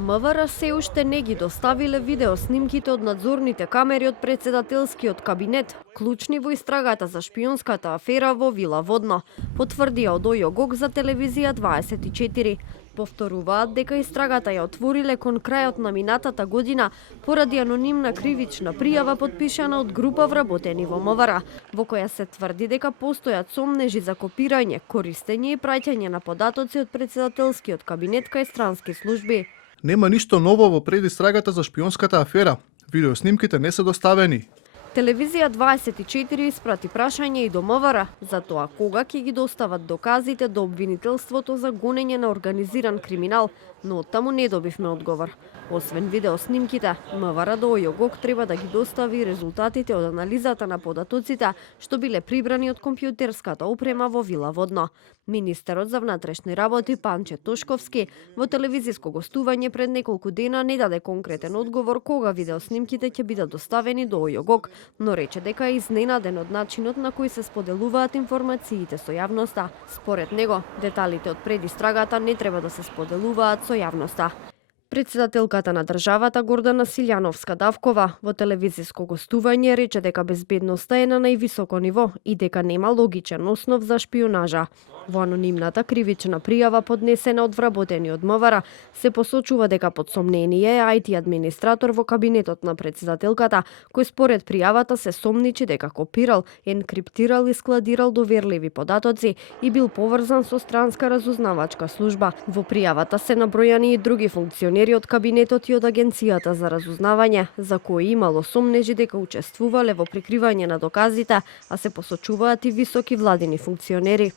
МВР се уште не ги доставиле видеоснимките од надзорните камери од председателскиот кабинет, клучни во истрагата за шпионската афера во Вила Водно, потврдија од ОЈО за телевизија 24. Повторуваат дека истрагата ја отвориле кон крајот на минатата година поради анонимна кривична пријава подпишана од група вработени во МВР, во која се тврди дека постојат сомнежи за копирање, користење и праќање на податоци од председателскиот кабинет кај странски служби. Нема ништо ново во предистрагата за шпионската афера. Видеоснимките не се доставени. Телевизија 24 испрати прашање и до МВР за тоа кога ќе ги достават доказите до обвинителството за гонење на организиран криминал, но оттаму не добивме одговор. Освен видеоснимките, МВР до ОЈО треба да ги достави резултатите од анализата на податоците што биле прибрани од компјутерската опрема во Вила Водно. Министерот за внатрешни работи Панче Тошковски во телевизиско гостување пред неколку дена не даде конкретен одговор кога видеоснимките ќе бидат доставени до ОЈО, но рече дека е изненаден од начинот на кој се споделуваат информациите со јавноста. Според него, деталите од предистрагата не треба да се споделуваат со јавноста. Председателката на државата Гордана Силјановска-Давкова во телевизиско гостување рече дека безбедноста е на највисоко ниво и дека нема логичен основ за шпионажа. Во анонимната кривична пријава поднесена од вработени од МВР се посочува дека под сомнение е IT администратор во кабинетот на председателката, кој според пријавата се сомничи дека копирал, енкриптирал и складирал доверливи податоци и бил поврзан со странска разузнавачка служба. Во пријавата се набројани и други функционери од кабинетот и од Агенцијата за разузнавање, за кои имало сомнежи дека учествувале во прикривање на доказите, а се посочуваат и високи владини функционери.